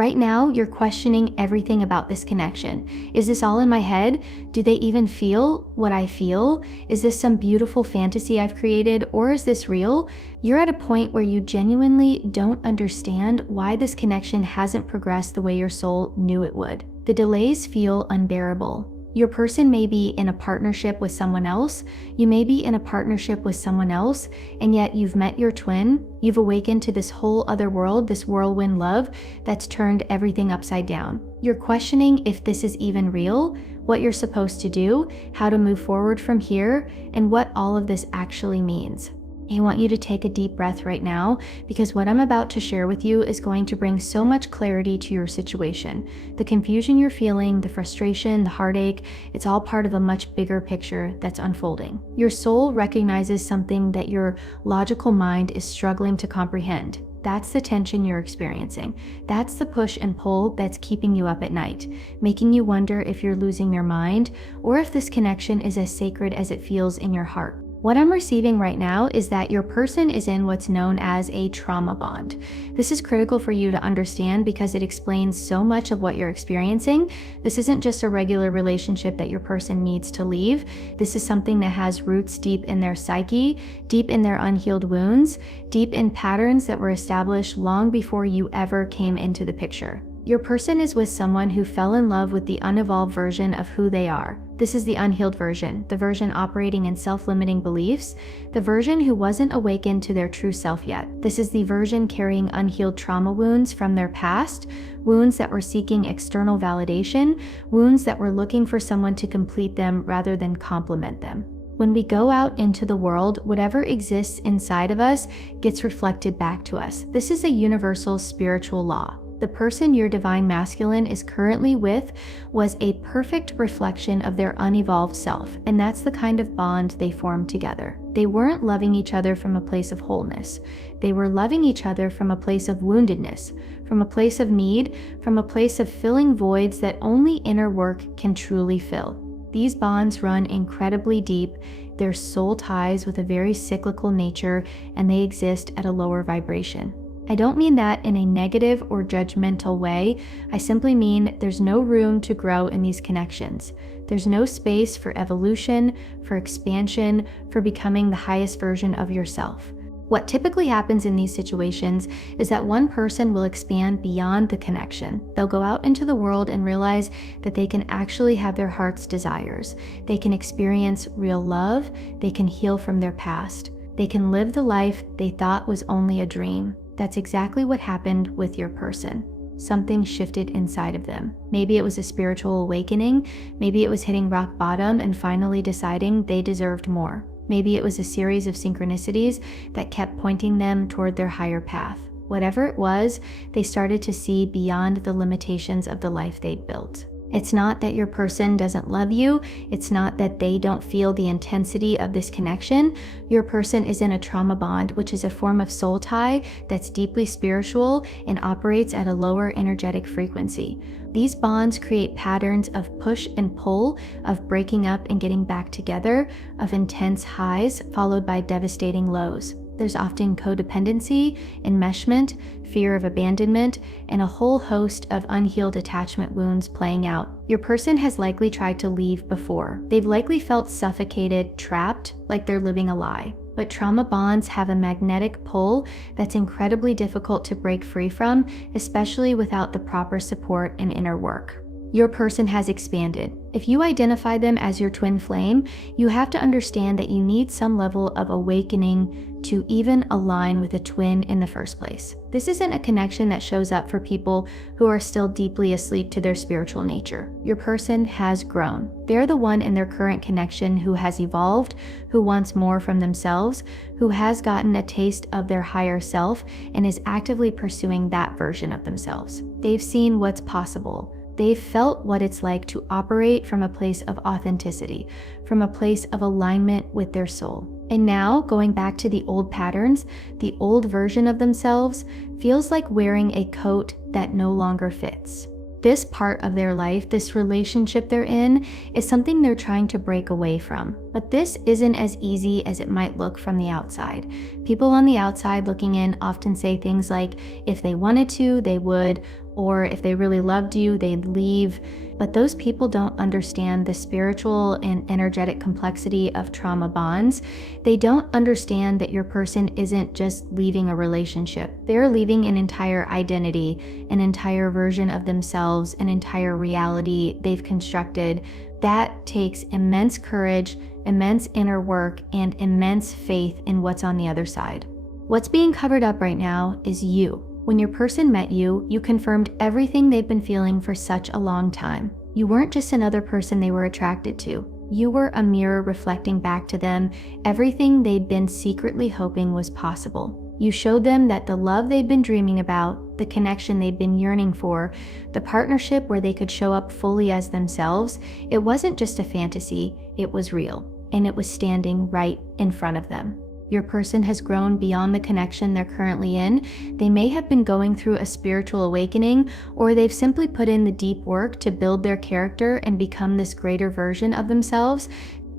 Right now, you're questioning everything about this connection. Is this all in my head? Do they even feel what I feel? Is this some beautiful fantasy I've created, or is this real? You're at a point where you genuinely don't understand why this connection hasn't progressed the way your soul knew it would. The delays feel unbearable. Your person may be in a partnership with someone else. You may be in a partnership with someone else, and yet you've met your twin. You've awakened to this whole other world, this whirlwind love that's turned everything upside down. You're questioning if this is even real, what you're supposed to do, how to move forward from here, and what all of this actually means. I want you to take a deep breath right now, because what I'm about to share with you is going to bring so much clarity to your situation. The confusion you're feeling, the frustration, the heartache, it's all part of a much bigger picture that's unfolding. Your soul recognizes something that your logical mind is struggling to comprehend. That's the tension you're experiencing. That's the push and pull that's keeping you up at night, making you wonder if you're losing your mind or if this connection is as sacred as it feels in your heart. What I'm receiving right now is that your person is in what's known as a trauma bond. This is critical for you to understand because it explains so much of what you're experiencing. This isn't just a regular relationship that your person needs to leave. This is something that has roots deep in their psyche, deep in their unhealed wounds, deep in patterns that were established long before you ever came into the picture. Your person is with someone who fell in love with the unevolved version of who they are. This is the unhealed version, the version operating in self-limiting beliefs, the version who wasn't awakened to their true self yet. This is the version carrying unhealed trauma wounds from their past, wounds that were seeking external validation, wounds that were looking for someone to complete them rather than complement them. When we go out into the world, whatever exists inside of us gets reflected back to us. This is a universal spiritual law. The person your divine masculine is currently with was a perfect reflection of their unevolved self, and that's the kind of bond they formed together. They weren't loving each other from a place of wholeness. They were loving each other from a place of woundedness, from a place of need, from a place of filling voids that only inner work can truly fill. These bonds run incredibly deep. They're soul ties with a very cyclical nature, and they exist at a lower vibration. I don't mean that in a negative or judgmental way. I simply mean there's no room to grow in these connections. There's no space for evolution, for expansion, for becoming the highest version of yourself. What typically happens in these situations is that one person will expand beyond the connection. They'll go out into the world and realize that they can actually have their heart's desires. They can experience real love. They can heal from their past. They can live the life they thought was only a dream. That's exactly what happened with your person. Something shifted inside of them. Maybe it was a spiritual awakening. Maybe it was hitting rock bottom and finally deciding they deserved more. Maybe it was a series of synchronicities that kept pointing them toward their higher path. Whatever it was, they started to see beyond the limitations of the life they'd built. It's not that your person doesn't love you. It's not that they don't feel the intensity of this connection. Your person is in a trauma bond, which is a form of soul tie that's deeply spiritual and operates at a lower energetic frequency. These bonds create patterns of push and pull, of breaking up and getting back together, of intense highs followed by devastating lows. There's often codependency, enmeshment, fear of abandonment, and a whole host of unhealed attachment wounds playing out. Your person has likely tried to leave before. They've likely felt suffocated, trapped, like they're living a lie. But trauma bonds have a magnetic pull that's incredibly difficult to break free from, especially without the proper support and inner work. Your person has expanded. If you identify them as your twin flame, you have to understand that you need some level of awakening to even align with a twin in the first place. This isn't a connection that shows up for people who are still deeply asleep to their spiritual nature. Your person has grown. They're the one in their current connection who has evolved, who wants more from themselves, who has gotten a taste of their higher self and is actively pursuing that version of themselves. They've seen what's possible. They've felt what it's like to operate from a place of authenticity, from a place of alignment with their soul. And now, going back to the old patterns, the old version of themselves feels like wearing a coat that no longer fits. This part of their life, this relationship they're in, is something they're trying to break away from. But this isn't as easy as it might look from the outside. People on the outside looking in often say things like, if they wanted to, they would, or if they really loved you, they'd leave. But those people don't understand the spiritual and energetic complexity of trauma bonds. They don't understand that your person isn't just leaving a relationship. They're leaving an entire identity, an entire version of themselves, an entire reality they've constructed. That takes immense courage, immense inner work, and immense faith in what's on the other side. What's being covered up right now is you. When your person met you, you confirmed everything they've been feeling for such a long time. You weren't just another person they were attracted to. You were a mirror reflecting back to them everything they'd been secretly hoping was possible. You showed them that the love they'd been dreaming about, the connection they'd been yearning for, the partnership where they could show up fully as themselves, it wasn't just a fantasy, it was real, and it was standing right in front of them. Your person has grown beyond the connection they're currently in. They may have been going through a spiritual awakening, or they've simply put in the deep work to build their character and become this greater version of themselves.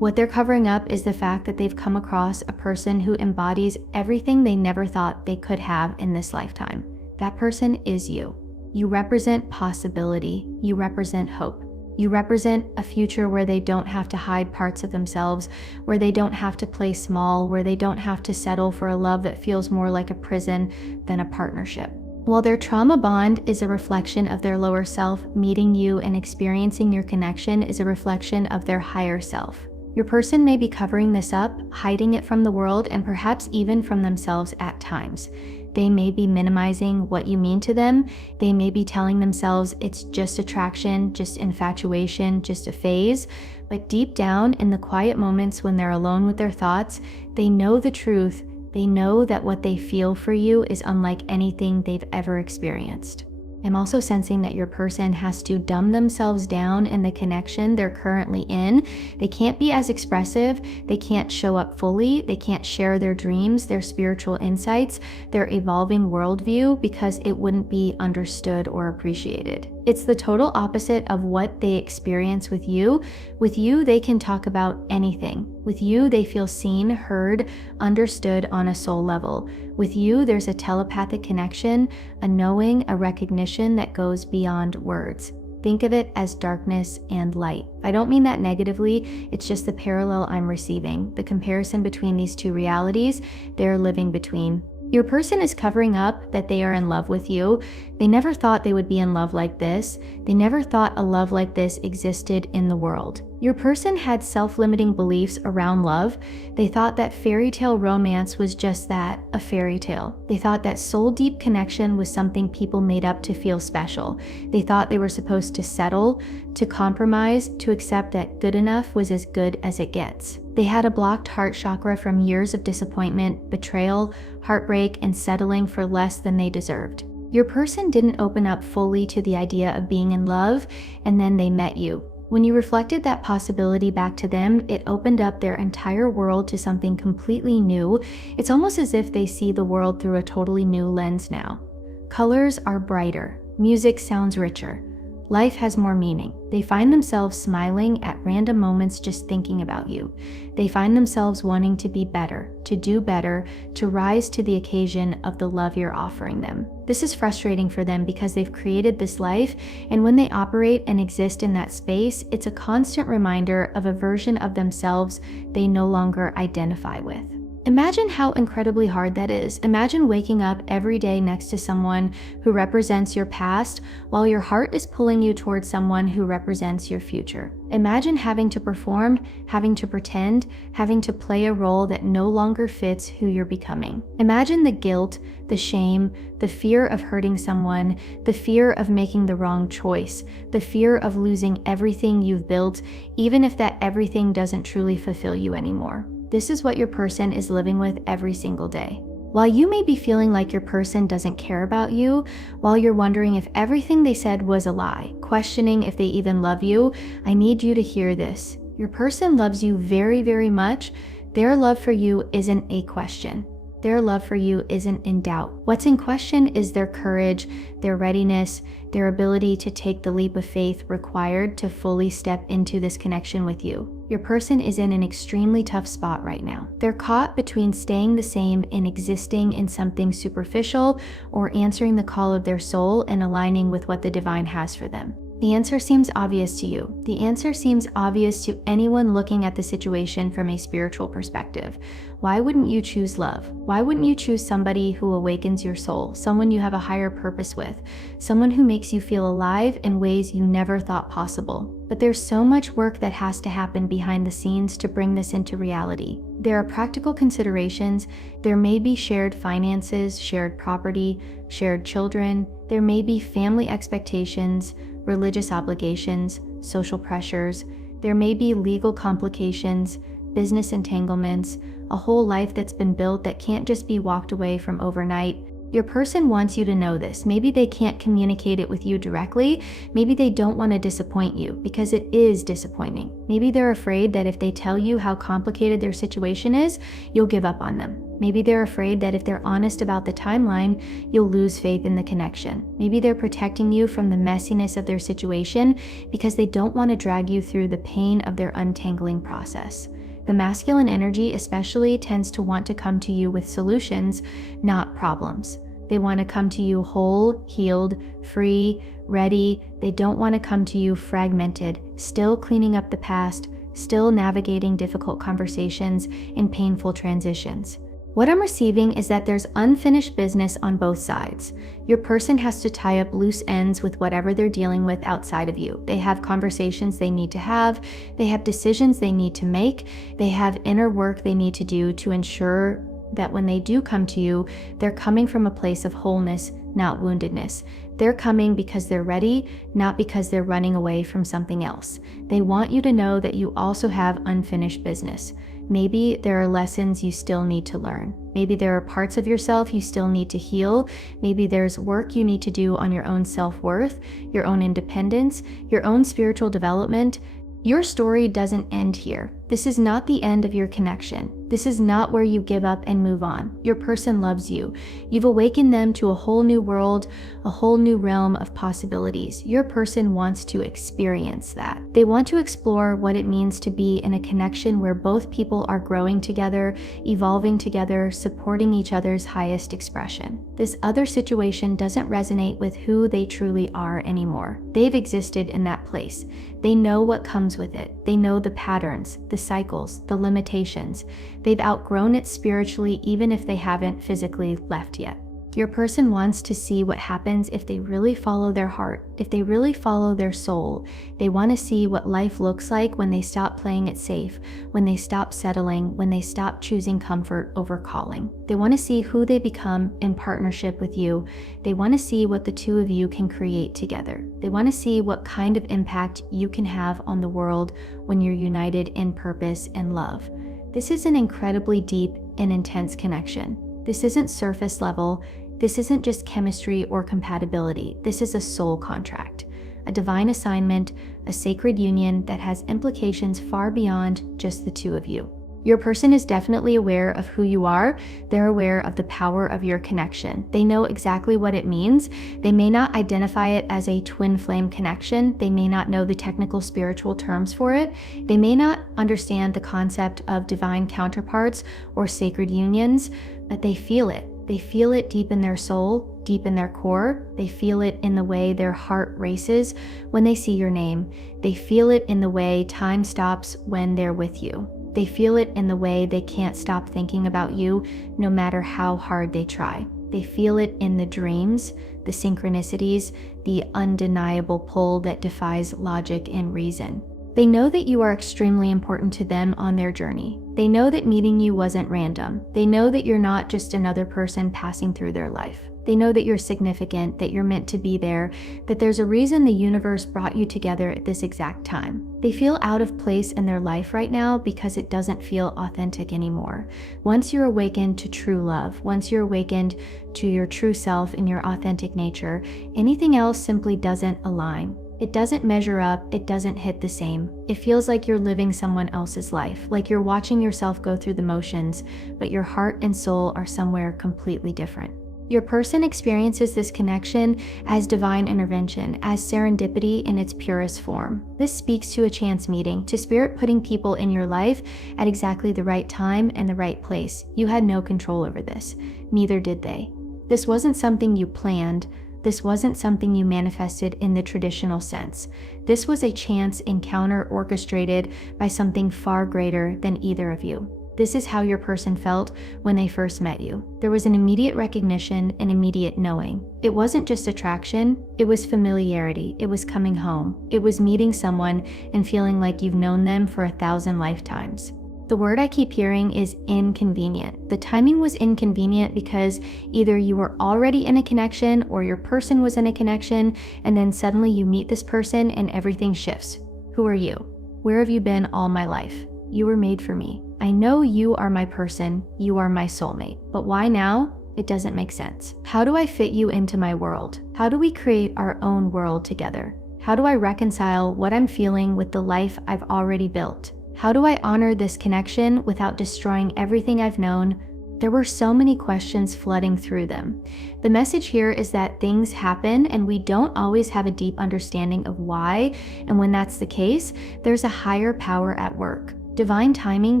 What they're covering up is the fact that they've come across a person who embodies everything they never thought they could have in this lifetime. That person is you. You represent possibility. You represent hope. You represent a future where they don't have to hide parts of themselves, where they don't have to play small, where they don't have to settle for a love that feels more like a prison than a partnership. While their trauma bond is a reflection of their lower self, meeting you and experiencing your connection is a reflection of their higher self. Your person may be covering this up, hiding it from the world, and perhaps even from themselves at times. They may be minimizing what you mean to them. They may be telling themselves it's just attraction, just infatuation, just a phase. But deep down, in the quiet moments when they're alone with their thoughts, they know the truth. They know that what they feel for you is unlike anything they've ever experienced. I'm also sensing that your person has to dumb themselves down in the connection they're currently in. They can't be as expressive. They can't show up fully. They can't share their dreams, their spiritual insights, their evolving worldview, because it wouldn't be understood or appreciated. It's the total opposite of what they experience with you. With you, they can talk about anything. With you, they feel seen, heard, understood on a soul level. With you, there's a telepathic connection, a knowing, a recognition that goes beyond words. Think of it as darkness and light. I don't mean that negatively, it's just the parallel I'm receiving, the comparison between these two realities they're living between. Your person is covering up that they are in love with you. They never thought they would be in love like this. They never thought a love like this existed in the world. Your person had self-limiting beliefs around love. They thought that fairy tale romance was just that, a fairy tale. They thought that soul-deep connection was something people made up to feel special. They thought they were supposed to settle, to compromise, to accept that good enough was as good as it gets. They had a blocked heart chakra from years of disappointment, betrayal, heartbreak, and settling for less than they deserved. Your person didn't open up fully to the idea of being in love, and then they met you. When you reflected that possibility back to them, it opened up their entire world to something completely new. It's almost as if they see the world through a totally new lens now. Colors are brighter. Music sounds richer. Life has more meaning. They find themselves smiling at random moments just thinking about you. They find themselves wanting to be better, to do better, to rise to the occasion of the love you're offering them. This is frustrating for them because they've created this life, and when they operate and exist in that space, it's a constant reminder of a version of themselves they no longer identify with. Imagine how incredibly hard that is. Imagine waking up every day next to someone who represents your past while your heart is pulling you towards someone who represents your future. Imagine having to perform, having to pretend, having to play a role that no longer fits who you're becoming. Imagine the guilt, the shame, the fear of hurting someone, the fear of making the wrong choice, the fear of losing everything you've built, even if that everything doesn't truly fulfill you anymore. This is what your person is living with every single day. While you may be feeling like your person doesn't care about you, while you're wondering if everything they said was a lie, questioning if they even love you, I need you to hear this. Your person loves you very, very much. Their love for you isn't a question. Their love for you isn't in doubt. What's in question is their courage, their readiness, their ability to take the leap of faith required to fully step into this connection with you. Your person is in an extremely tough spot right now. They're caught between staying the same and existing in something superficial, or answering the call of their soul and aligning with what the divine has for them. The answer seems obvious to you. The answer seems obvious to anyone looking at the situation from a spiritual perspective. Why wouldn't you choose love? Why wouldn't you choose somebody who awakens your soul, someone you have a higher purpose with, someone who makes you feel alive in ways you never thought possible? But there's so much work that has to happen behind the scenes to bring this into reality. There are practical considerations. There may be shared finances, shared property, shared children. There may be family expectations, religious obligations, social pressures. There may be legal complications, business entanglements, a whole life that's been built that can't just be walked away from overnight. Your person wants you to know this. Maybe they can't communicate it with you directly. Maybe they don't want to disappoint you, because it is disappointing. Maybe they're afraid that if they tell you how complicated their situation is, you'll give up on them. Maybe they're afraid that if they're honest about the timeline, you'll lose faith in the connection. Maybe they're protecting you from the messiness of their situation because they don't want to drag you through the pain of their untangling process. The masculine energy especially tends to want to come to you with solutions, not problems. They want to come to you whole, healed, free, ready. They don't want to come to you fragmented, still cleaning up the past, still navigating difficult conversations and painful transitions. What I'm receiving is that there's unfinished business on both sides. Your person has to tie up loose ends with whatever they're dealing with outside of you. They have conversations they need to have. They have decisions they need to make. They have inner work they need to do to ensure that when they do come to you, they're coming from a place of wholeness, not woundedness. They're coming because they're ready, not because they're running away from something else. They want you to know that you also have unfinished business. Maybe there are lessons you still need to learn. Maybe there are parts of yourself you still need to heal. Maybe there's work you need to do on your own self-worth, your own independence, your own spiritual development. Your story doesn't end here. This is not the end of your connection. This is not where you give up and move on. Your person loves you. You've awakened them to a whole new world, a whole new realm of possibilities. Your person wants to experience that. They want to explore what it means to be in a connection where both people are growing together, evolving together, supporting each other's highest expression. This other situation doesn't resonate with who they truly are anymore. They've existed in that place. They know what comes with it. They know the patterns, the cycles, the limitations. They've outgrown it spiritually, even if they haven't physically left yet. Your person wants to see what happens if they really follow their heart, if they really follow their soul. They want to see what life looks like when they stop playing it safe, when they stop settling, when they stop choosing comfort over calling. They want to see who they become in partnership with you. They want to see what the two of you can create together. They want to see what kind of impact you can have on the world when you're united in purpose and love. This is an incredibly deep and intense connection. This isn't surface level. This isn't just chemistry or compatibility. This is a soul contract, a divine assignment, a sacred union that has implications far beyond just the two of you. Your person is definitely aware of who you are. They're aware of the power of your connection. They know exactly what it means. They may not identify it as a twin flame connection. They may not know the technical spiritual terms for it. They may not understand the concept of divine counterparts or sacred unions, but they feel it. They feel it deep in their soul, deep in their core. They feel it in the way their heart races when they see your name. They feel it in the way time stops when they're with you. They feel it in the way they can't stop thinking about you no matter how hard they try. They feel it in the dreams, the synchronicities, the undeniable pull that defies logic and reason. They know that you are extremely important to them on their journey. They know that meeting you wasn't random. They know that you're not just another person passing through their life. They know that you're significant, that you're meant to be there, that there's a reason the universe brought you together at this exact time. They feel out of place in their life right now because it doesn't feel authentic anymore. Once you're awakened to true love, once you're awakened to your true self and your authentic nature, anything else simply doesn't align. It doesn't measure up, it doesn't hit the same. It feels like you're living someone else's life, like you're watching yourself go through the motions, but your heart and soul are somewhere completely different. Your person experiences this connection as divine intervention, as serendipity in its purest form. This speaks to a chance meeting, to spirit putting people in your life at exactly the right time and the right place. You had no control over this. Neither did they. This wasn't something you planned. This wasn't something you manifested in the traditional sense. This was a chance encounter orchestrated by something far greater than either of you. This is how your person felt when they first met you. There was an immediate recognition, an immediate knowing. It wasn't just attraction, it was familiarity, it was coming home. It was meeting someone and feeling like you've known them for 1,000 lifetimes. The word I keep hearing is inconvenient. The timing was inconvenient because either you were already in a connection or your person was in a connection, and then suddenly you meet this person and everything shifts. Who are you? Where have you been all my life? You were made for me. I know you are my person, you are my soulmate. But why now? It doesn't make sense. How do I fit you into my world? How do we create our own world together? How do I reconcile what I'm feeling with the life I've already built? How do I honor this connection without destroying everything I've known? There were so many questions flooding through them. The message here is that things happen and we don't always have a deep understanding of why, and when that's the case, there's a higher power at work. Divine timing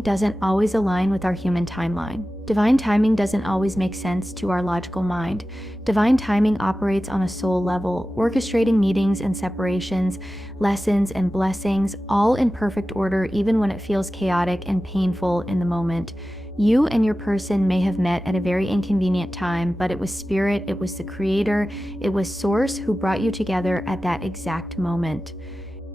doesn't always align with our human timeline. Divine timing doesn't always make sense to our logical mind. Divine timing operates on a soul level, orchestrating meetings and separations, lessons and blessings, all in perfect order even when it feels chaotic and painful in the moment. You and your person may have met at a very inconvenient time, but it was spirit, it was the creator, it was source who brought you together at that exact moment.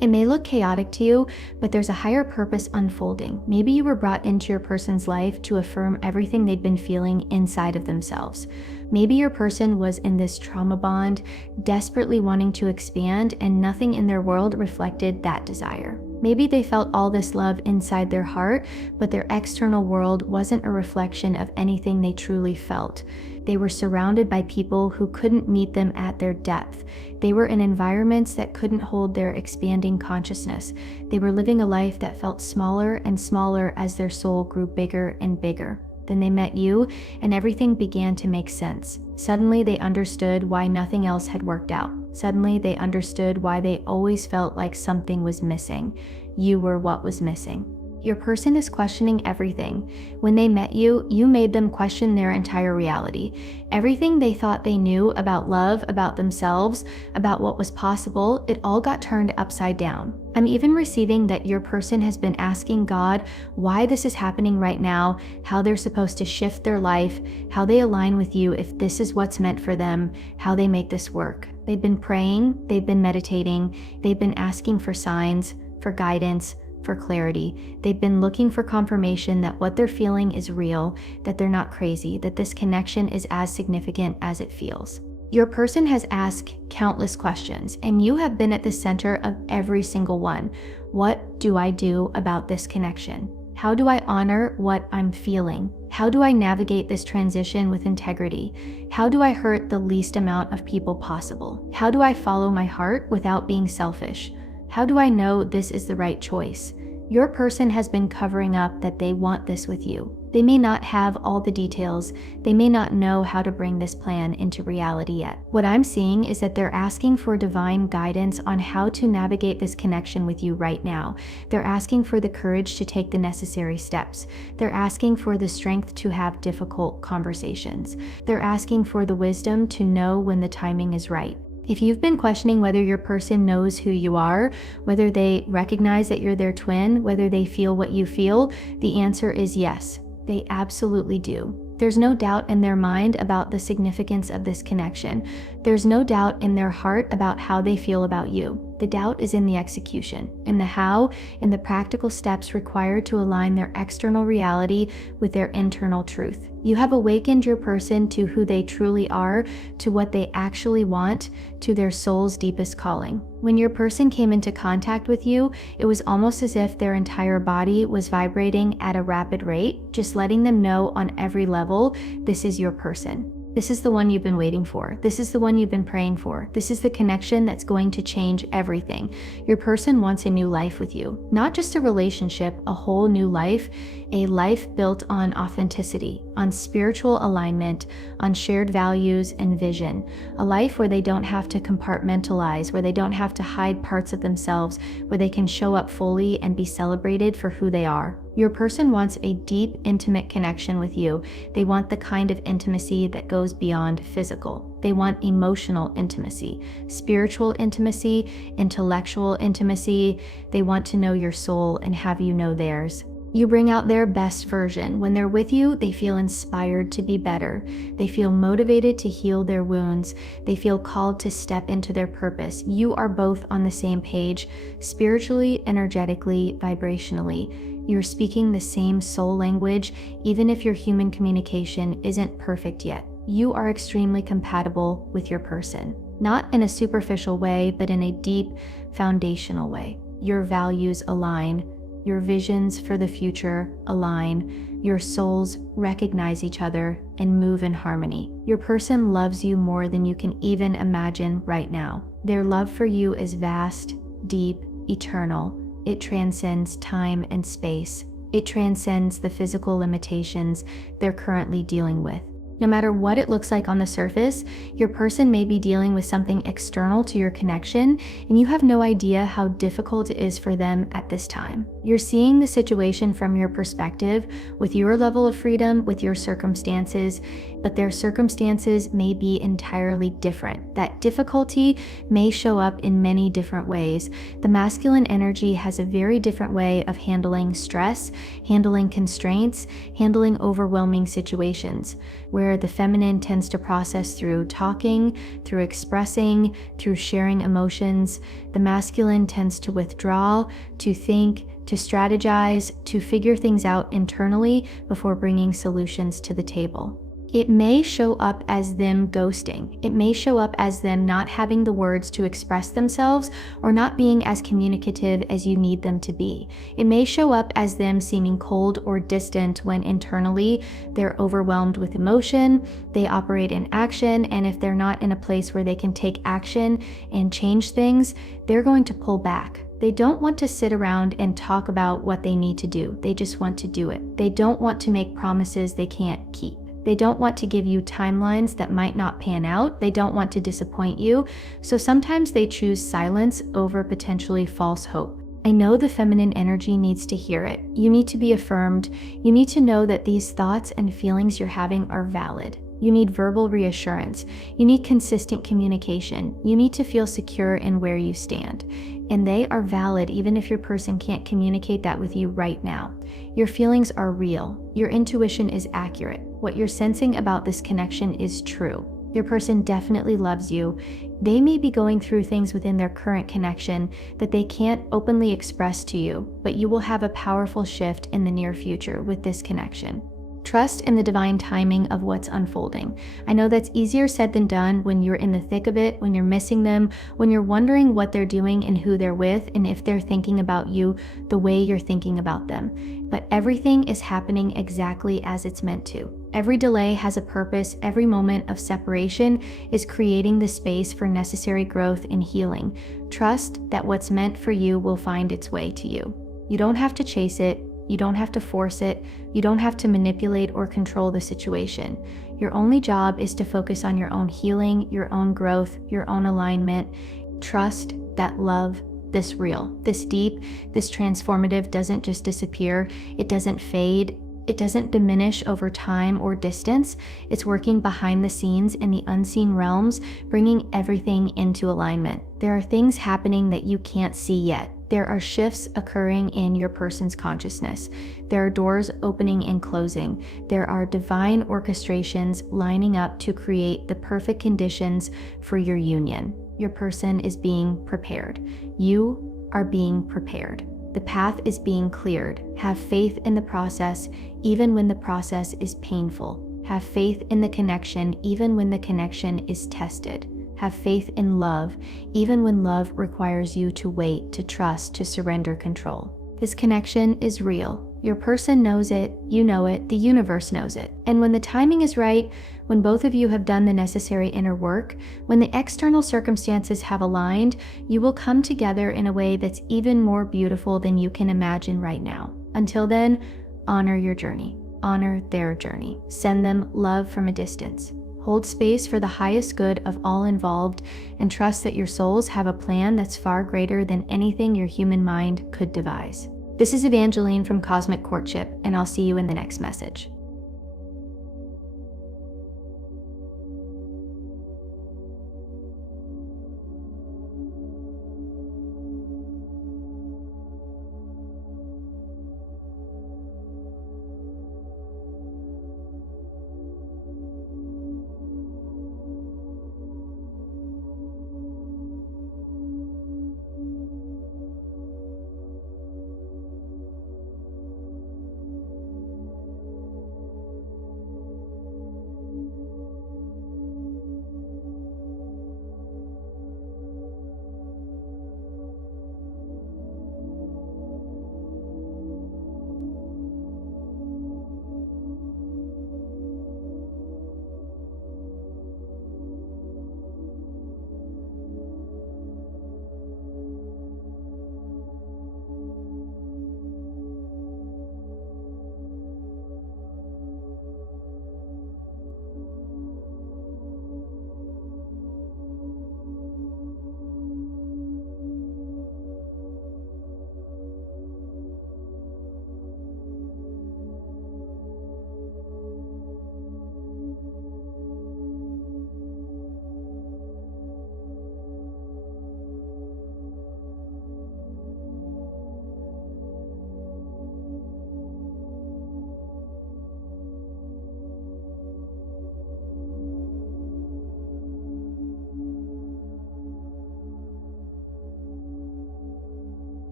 It may look chaotic to you, but there's a higher purpose unfolding. Maybe you were brought into your person's life to affirm everything they'd been feeling inside of themselves. Maybe your person was in this trauma bond, desperately wanting to expand, and nothing in their world reflected that desire. Maybe they felt all this love inside their heart, but their external world wasn't a reflection of anything they truly felt. They were surrounded by people who couldn't meet them at their depth. They were in environments that couldn't hold their expanding consciousness. They were living a life that felt smaller and smaller as their soul grew bigger and bigger. Then they met you, and everything began to make sense. Suddenly they understood why nothing else had worked out. Suddenly they understood why they always felt like something was missing. You were what was missing. Your person is questioning everything. When they met you, you made them question their entire reality. Everything they thought they knew about love, about themselves, about what was possible, it all got turned upside down. I'm even receiving that your person has been asking God why this is happening right now, how they're supposed to shift their life, how they align with you if this is what's meant for them, how they make this work. They've been praying, they've been meditating, they've been asking for signs, for guidance, for clarity. They've been looking for confirmation that what they're feeling is real, that they're not crazy, that this connection is as significant as it feels. Your person has asked countless questions, and you have been at the center of every single one. What do I do about this connection? How do I honor what I'm feeling? How do I navigate this transition with integrity? How do I hurt the least amount of people possible? How do I follow my heart without being selfish? How do I know this is the right choice? Your person has been covering up that they want this with you. They may not have all the details. They may not know how to bring this plan into reality yet. What I'm seeing is that they're asking for divine guidance on how to navigate this connection with you right now. They're asking for the courage to take the necessary steps. They're asking for the strength to have difficult conversations. They're asking for the wisdom to know when the timing is right. If you've been questioning whether your person knows who you are, whether they recognize that you're their twin, whether they feel what you feel, the answer is yes, they absolutely do. There's no doubt in their mind about the significance of this connection. There's no doubt in their heart about how they feel about you. The doubt is in the execution, in the how, in the practical steps required to align their external reality with their internal truth. You have awakened your person to who they truly are, to what they actually want, to their soul's deepest calling. When your person came into contact with you, it was almost as if their entire body was vibrating at a rapid rate, just letting them know on every level, this is your person. This is the one you've been waiting for. This is the one you've been praying for. This is the connection that's going to change everything. Your person wants a new life with you. Not just a relationship, a whole new life. a life built on authenticity, on spiritual alignment, on shared values and vision. A life where they don't have to compartmentalize, where they don't have to hide parts of themselves, where they can show up fully and be celebrated for who they are. Your person wants a deep, intimate connection with you. They want the kind of intimacy that goes beyond physical. They want emotional intimacy, spiritual intimacy, intellectual intimacy. They want to know your soul and have you know theirs. You bring out their best version. When they're with you, they feel inspired to be better. They feel motivated to heal their wounds. They feel called to step into their purpose. You are both on the same page, spiritually, energetically, vibrationally. You're speaking the same soul language, even if your human communication isn't perfect yet. You are extremely compatible with your person. Not in a superficial way, but in a deep, foundational way. Your values align. Your visions for the future align. Your souls recognize each other and move in harmony. Your person loves you more than you can even imagine right now. Their love for you is vast, deep, eternal. It transcends time and space. It transcends the physical limitations they're currently dealing with. No matter what it looks like on the surface, your person may be dealing with something external to your connection, and you have no idea how difficult it is for them at this time. You're seeing the situation from your perspective, with your level of freedom, with your circumstances, but their circumstances may be entirely different. That difficulty may show up in many different ways. The masculine energy has a very different way of handling stress, handling constraints, handling overwhelming situations, where the feminine tends to process through talking, through expressing, through sharing emotions. The masculine tends to withdraw, to think, to strategize, to figure things out internally before bringing solutions to the table. It may show up as them ghosting. It may show up as them not having the words to express themselves or not being as communicative as you need them to be. It may show up as them seeming cold or distant when internally they're overwhelmed with emotion, they operate in action, and if they're not in a place where they can take action and change things, they're going to pull back. They don't want to sit around and talk about what they need to do. They just want to do it. They don't want to make promises they can't keep. They don't want to give you timelines that might not pan out. They don't want to disappoint you. So sometimes they choose silence over potentially false hope. I know the feminine energy needs to hear it. You need to be affirmed. You need to know that these thoughts and feelings you're having are valid. You need verbal reassurance. You need consistent communication. You need to feel secure in where you stand. And they are valid even if your person can't communicate that with you right now. Your feelings are real. Your intuition is accurate. What you're sensing about this connection is true. Your person definitely loves you. They may be going through things within their current connection that they can't openly express to you, but you will have a powerful shift in the near future with this connection. Trust in the divine timing of what's unfolding. I know that's easier said than done when you're in the thick of it, when you're missing them, when you're wondering what they're doing and who they're with, and if they're thinking about you the way you're thinking about them. But everything is happening exactly as it's meant to. Every delay has a purpose. Every moment of separation is creating the space for necessary growth and healing. Trust that what's meant for you will find its way to you. You don't have to chase it. You don't have to force it. You don't have to manipulate or control the situation. Your only job is to focus on your own healing, your own growth, your own alignment. Trust that love, this real, this deep, this transformative doesn't just disappear. It doesn't fade. It doesn't diminish over time or distance. It's working behind the scenes in the unseen realms, bringing everything into alignment. There are things happening that you can't see yet. There are shifts occurring in your person's consciousness. There are doors opening and closing. There are divine orchestrations lining up to create the perfect conditions for your union. Your person is being prepared. You are being prepared. The path is being cleared. Have faith in the process, even when the process is painful. Have faith in the connection, even when the connection is tested. Have faith in love, even when love requires you to wait, to trust, to surrender control. This connection is real. Your person knows it, you know it, the universe knows it. And when the timing is right, when both of you have done the necessary inner work, when the external circumstances have aligned, you will come together in a way that's even more beautiful than you can imagine right now. Until then, Honor your journey. Honor their journey. Send them love from a distance. Hold space for the highest good of all involved, and trust that your souls have a plan that's far greater than anything your human mind could devise. This is Evangeline from Cosmic Courtship, and I'll see you in the next message.